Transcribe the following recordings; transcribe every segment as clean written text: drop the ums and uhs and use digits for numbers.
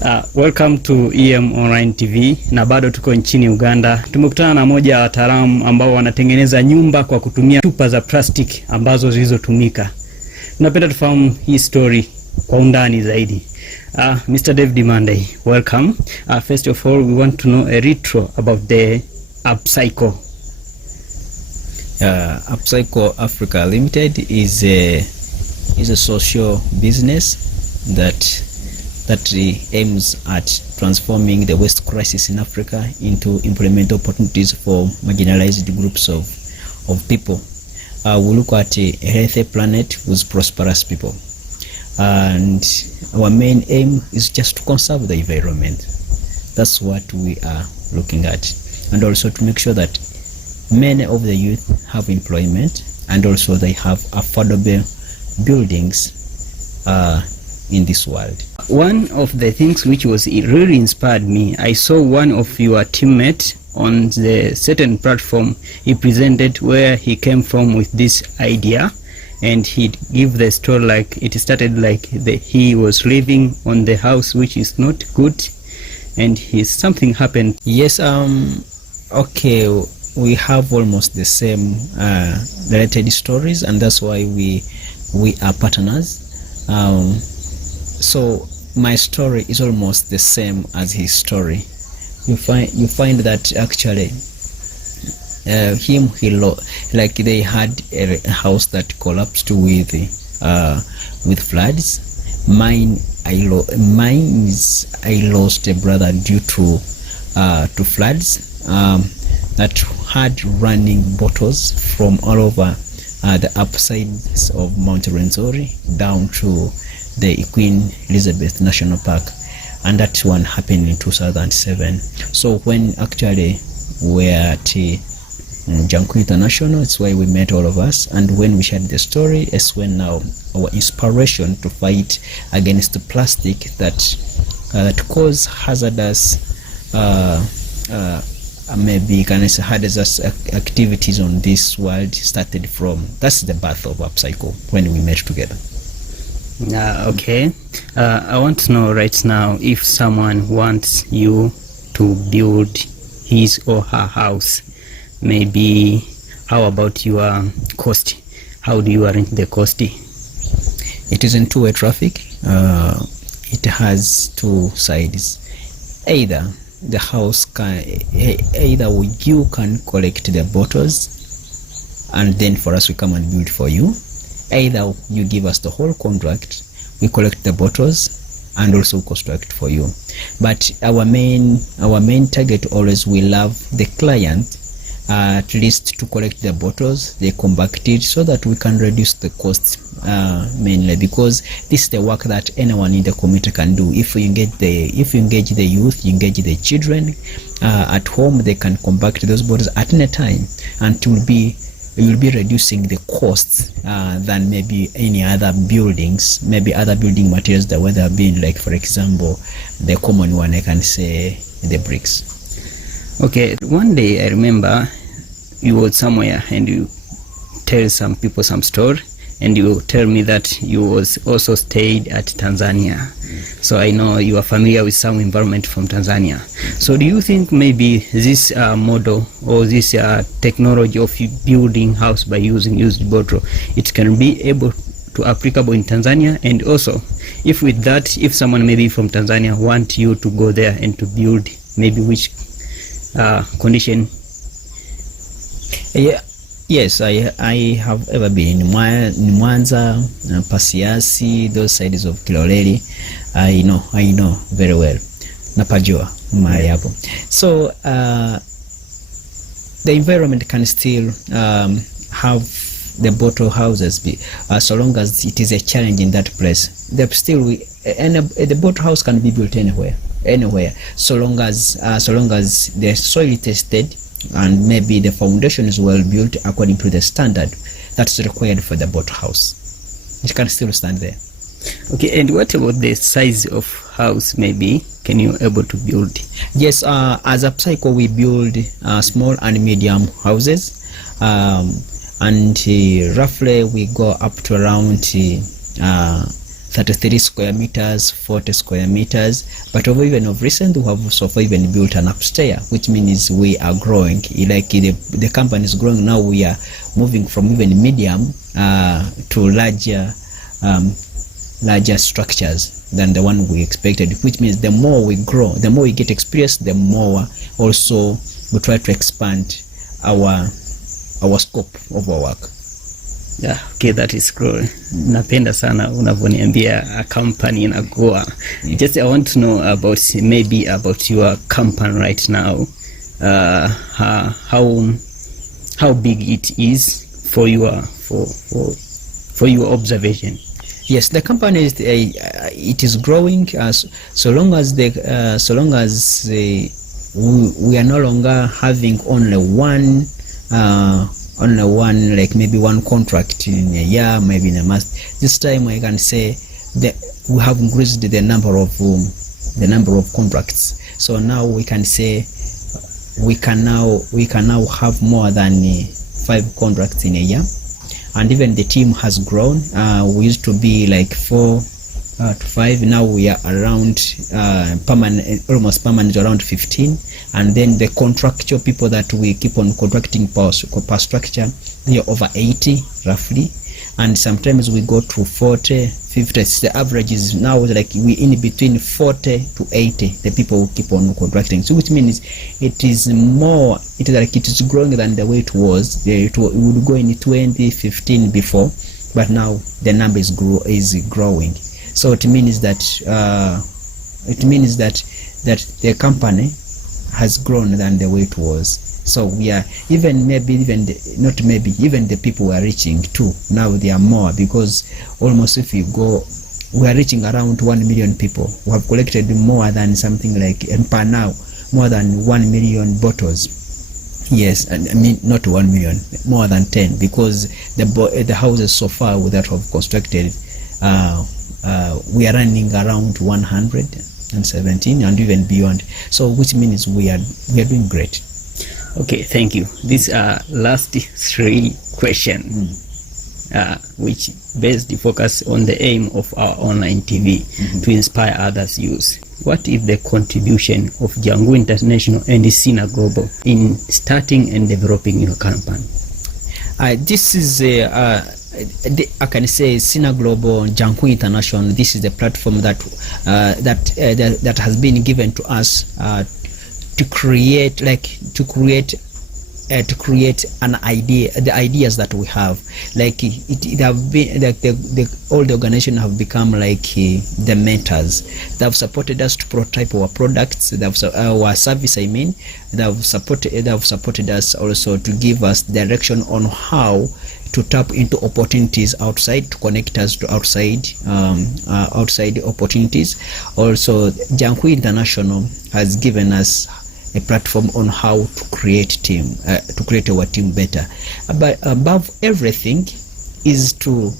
Welcome to EM Online TV, na bado tuko nchini Uganda. Tumekutana na moja wa wataalamu ambao wanatengeneza nyumba kwa kutumia chupa za plastic ambazo zilizotumika. Tunapenda tufahamu hii story kwa undani zaidi. Mr. David Monday, welcome. First of all, we want to know a retro about the upcycle. Upcycle Africa Limited is a social business that aims at transforming the waste crisis in Africa into implemental opportunities for marginalized groups of people. We look at a healthy planet with prosperous people, and our main aim is just to conserve the environment. That's what we are looking at, and also to make sure that many of the youth have employment, and also they have affordable buildings in this world. One of the things which was really inspired me, I saw one of your teammates on the certain platform he presented where he came from with this idea, and he give the story like it started like he was living on the house which is not good, and something happened. Yes, okay, we have almost the same related stories, and that's why we are partners. So my story is almost the same as his story. You find that actually like they had a house that collapsed with floods. Mine I lost a brother due to floods that had running bottles from all over the upsides of Mount Rwenzori down to the Queen Elizabeth National Park, and that one happened in 2007. So when actually we're at Janku International, it's where we met all of us, and when we shared the story, it's when now our inspiration to fight against the plastic that cause hazardous maybe hazardous activities on this world started from. That's the birth of upcycle, when we met together. Okay. I want to know right now, if someone wants you to build his or her house, maybe how about your cost? How do you arrange the cost? It is in two-way traffic. It has two sides. Either the house you can collect the bottles, and then for us we come and build for you. Either you give us the whole contract, we collect the bottles and also construct for you. But our main target always, we love the client at least to collect the bottles, they compact it, so that we can reduce the costs mainly, because this is the work that anyone in the community can do. If you engage the youth, you engage the children at home, they can compact those bottles at any time, and you'll be reducing the costs than maybe any other buildings, maybe other building materials that whether being like, for example, the common one, I can say the bricks. Okay, one day I remember you were somewhere and you tell some people some story, and you tell me that you was also stayed at Tanzania. So I know you are familiar with some environment from Tanzania. So do you think maybe this model or this technology of building house by using used bottle, it can be able to applicable in Tanzania? And also, if with that, if someone maybe from Tanzania want you to go there and to build, maybe which condition? Yeah. Yes, I have ever been in Mwanza, Pasiasi, those sides of Kiloleli. I know very well. Napajua mahali hapo. So the environment can still have the bottle houses so long as it is a challenge in that place. The bottle house can be built anywhere, so long as the soil tested and maybe the foundation is well built according to the standard that's required for the bottle house. It can still stand there. Okay, and what about the size of house? Maybe can you able to build? Yes, as upcycle we build small and medium houses, and roughly we go up to around 33 square meters, 40 square meters. But even of recent, we have so far even built an upstairs, which means we are growing. Like the company is growing now, we are moving from even medium to larger structures than the one we expected, which means the more we grow, the more we get experience, the more also we try to expand our scope of our work. Yeah, okay, that is cool. Napenda sana unavyoniambia a company inakuwa. Just I want to know about maybe about your company right now. How big it is for your observation. Yes, the company is it is growing so long as we are no longer having only one like maybe one contract in a year, maybe in a month. This time I can say that we have increased the number of contracts. So now we can say we can now have more than 5 contracts in a year. And even the team has grown. We used to be like 4 to 5. Now we are around almost permanent, around 15. And then the contractual people that we keep on contracting per structure, they are over 80 roughly. And sometimes we go to 40, 50. The average is now like we in between 40 to 80, the people who keep on contracting. So which means it is growing than the way it was. It would go in 2015 before, but now the number is growing. So it means that the company has grown than the way it was. So we are even the people we are reaching too. Now they are more, because almost if you go, we are reaching around 1 million people. We have collected more than something like, and per now, more than 1 million bottles. Yes, and I mean not 1 million, more than 10, because the houses so far that have constructed, we are running around 117 and even beyond. So which means we are doing great. Okay, thank you. These are last 3 questions, which basically focus on the aim of our online TV, to inspire others' use. What is the contribution of Django International and Sina Global in starting and developing your company? This is I can say Sina Global, Django International. This is the platform that has been given to us to create an idea, the ideas that we have. Like it have been like all the organization have become like the mentors. They have supported us to prototype our products. They have our service. I mean, they have supported us also to give us direction on how to tap into opportunities outside, to connect us to outside opportunities. Also, Django International has given us a platform on how to create our team better. But above everything is to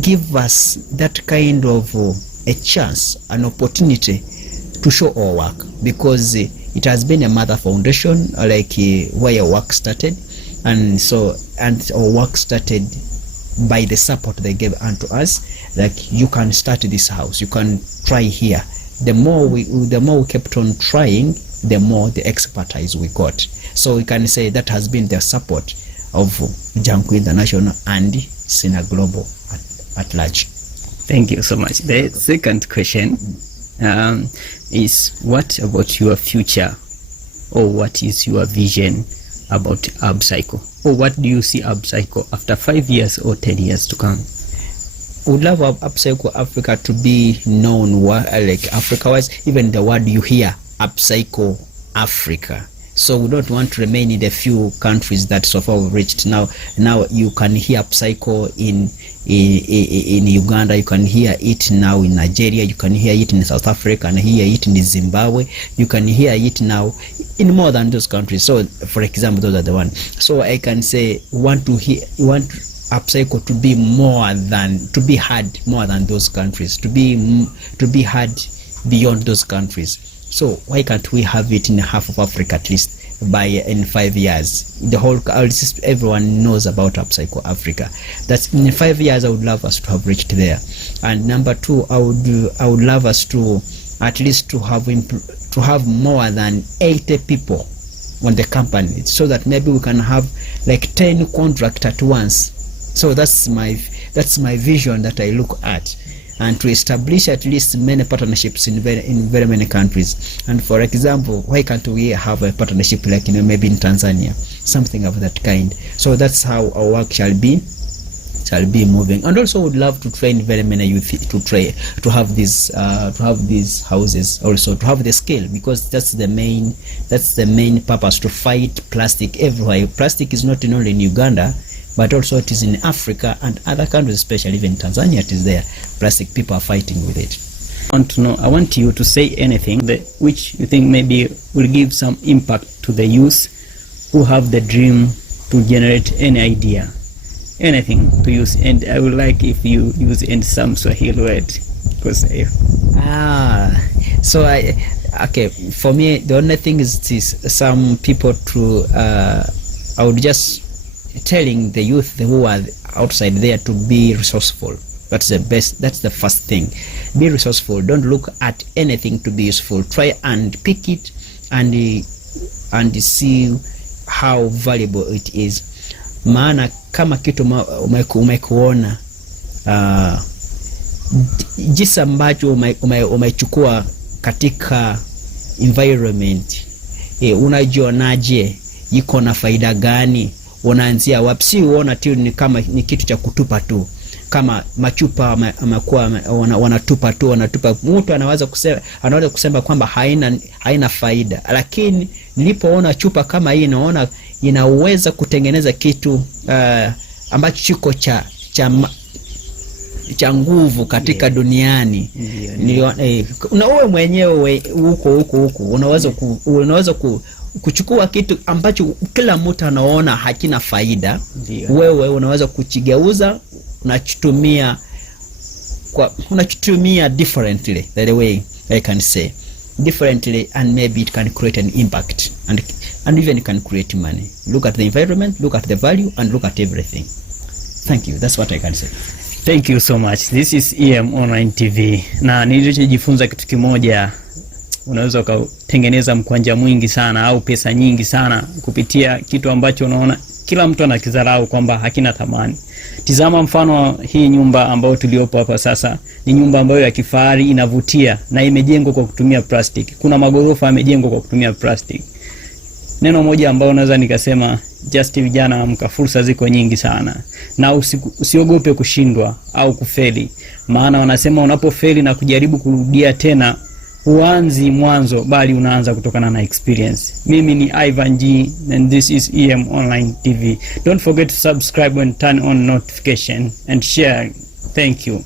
give us that kind of a chance, an opportunity to show our work, because it has been a mother foundation, like where our work started, and our work started by the support they gave unto us. Like, you can start this house, you can try here. The more we kept on trying, the more the expertise we got. So we can say that has been the support of Django International and Sina Global at large. Thank you so much. The second question is, what about your future, or what is your vision about upcycle, or what do you see upcycle after 5 years or 10 years to come? Would love upcycle Africa to be known like Africa-wise. Even the word you hear, upcycle Africa. So we don't want to remain in the few countries that so far we've reached. Now you can hear upcycle in Uganda, you can hear it now in Nigeria, you can hear it in South Africa, and hear it in Zimbabwe, you can hear it now in more than those countries. So for example, those are the ones. So I can say you want upcycle to be heard more than those countries, to be heard beyond those countries. So why can't we have it in half of Africa at least in 5 years? The whole everyone knows about upcycle Africa. That's in 5 years. I would love us to have reached there. And number 2, I would love us to at least to have more than 80 people on the company, so that maybe we can have like 10 contracts at once. So that's my vision that I look at, and to establish at least many partnerships in very many countries. And for example, why can't we have a partnership like, maybe in Tanzania, something of that kind? So that's how our work shall be moving. And also would love to train very many youth to have these houses, also to have the skill, because that's the main purpose, to fight plastic everywhere. Plastic is not only in Uganda, but also it is in Africa and other countries, especially even Tanzania. It is there. Plastic people are fighting with it. I want you to say anything which you think maybe will give some impact to the youth who have the dream to generate any idea, anything to use. And I would like if you use in some Swahili word, because okay, for me the only thing is some people to I would just telling the youth who are outside there to be resourceful. That's the best. That's the first thing. Be resourceful. Don't look at anything to be useful. Try and pick it and see how valuable it is. Maana kama kitu umekuona jinsi ambacho umechukua katika environment, unajionaje, iko na faida gani, unaanzia wapi? Si uona tu ni kama ni kitu cha kutupa tu, kama machupa amekuwa wanatupa tu. Mtu anaweza kusema kwamba haina faida, lakini nilipoona chupa kama hii, naona inaweza kutengeneza kitu ambacho chiko cha nguvu katika duniani. Na wewe mwenyewe huko unaweza kuchukua kitu ambacho kila mtu anaona hakina faida. Wewe unaweza kuchigeuza, unachutumia differently, the way I can say differently, and maybe it can create an impact, and even it can create money. Look at the environment, look at the value, and look at everything. Thank you. That's what I can say. Thank you so much. This is EM Online TV. Na nilichojifunza kitu kimoja, unaweza ukatengeneza mkwanja mwingi sana au pesa nyingi sana kupitia kitu ambacho unaona kila mtu anakidharau kwamba hakina thamani. Tizama mfano hii nyumba ambayo tuliopo hapa sasa, ni nyumba ambayo ya kifahari, inavutia na imejengwa kwa kutumia plastic. Kuna magorofa yamejengwa kwa kutumia plastic. Neno moja ambao naweza nikasema, just vijana amka, fursa ziko nyingi sana. Na usiogope kushindwa au kufeli. Maana wanasema unapofeli na kujaribu kurudia tena, huanzi mwanzo bali unaanza kutokana na experience. Mimi ni Ivan G and this is EM Online TV. Don't forget to subscribe and turn on notification and share. Thank you.